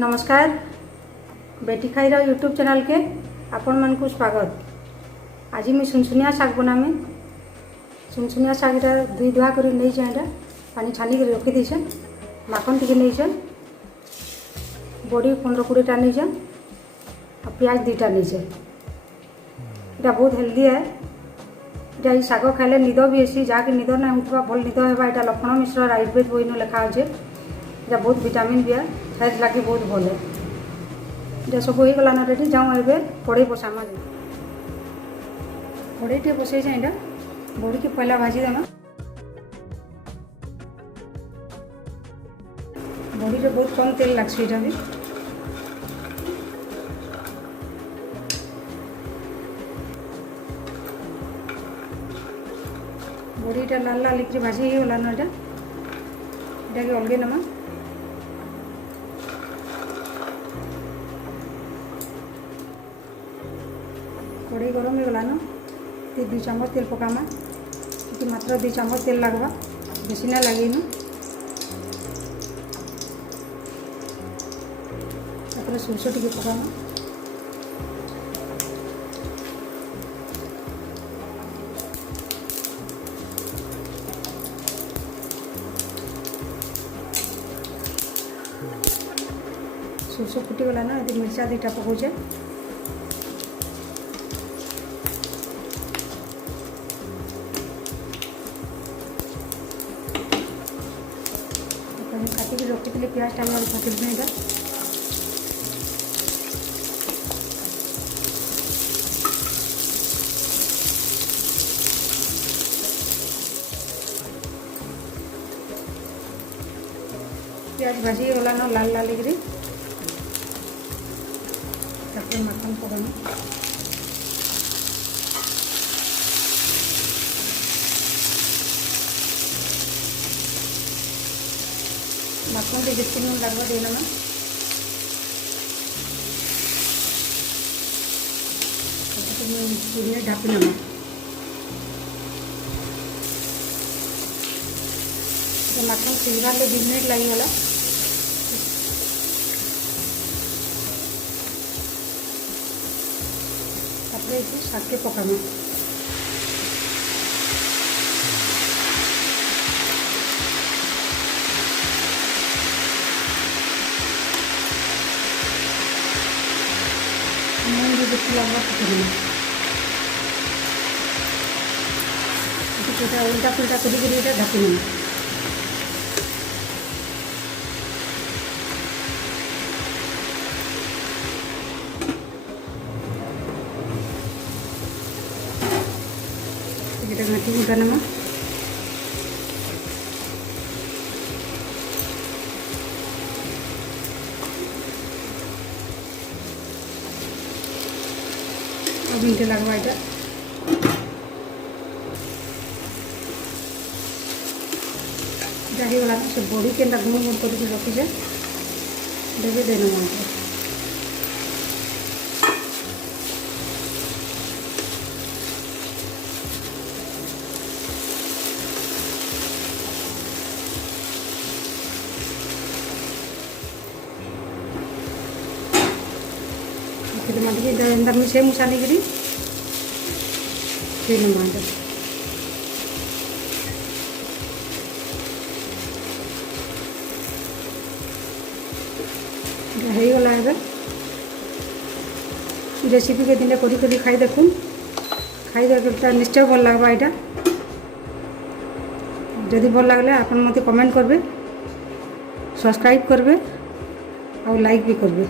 नमस्कार बेटी खाईर YouTube channel के आपण मन को स्वागत। आज मैं सुनसुनिया शाग बनामी। सुनसुनिया शाग धुई धुआ कर नहीं जाए पानी छानी कर रखी देछे। माखन टी नहीं जाए, बड़ी 15-20 नहीं जाए और प्याज 2टा नहीं जाए। यहाँ बहुत हेल्दी है। ये शाग खाइले निद भी आसी, जहाँकि निद ना उठवा भल निद होगा। यहाँ लक्ष्मण मिश्र आयुर्वेद बही न लिखा अच्छे। यहाँ बहुत विटामिन भी है, हेल्थ लगे बहुत भल है। ये सब हो गला ना रेडी जाऊँ ए कड़े बसामा। कड़े टे बसई जाए बड़ी के पहला भाजी देमा। बड़ी रे बहुत कम तेल लगसी भी। बड़ीटा लाल लाल लिखी भाजी हो गला ना ये अलगे नमा। कड़े गरम हो गला ना 2 चम्मच तेल पकामा। कि मात्र 2 चम्मच तेल लगवा, बेसी ना लगे ना। Source T पकामा। सोरस फुटी गला ना ये मिर्चा 2टा पकाउछे। काटिक रखी थी प्याज टाइम पकड़ यहाँ प्याज भाजी गला ना लाल लाल कर माखन पकाना। माखन के जितने मिनट लगवा देना ना पूरी ढापी लेना। तो माखन सिंगार 2 मिनट लगी गला। शाग के पकाना। उल्टा पुल्टा कर ढापी लेना। घाटी उल्टा नमा। अब मिनटे लगवा ये गला से बड़ी के गुण गुण कर रखीजे देवे देना। अंदर में से मुसानी गिरी फिर मांडे गला है। रेसिपी के दिन करी खाई देखून, खाई देख निश्चय भल लगवा। यहाँ जदि भल लगले आप मत कमेंट करबे, सब्सक्राइब करबे और लाइक भी करबे।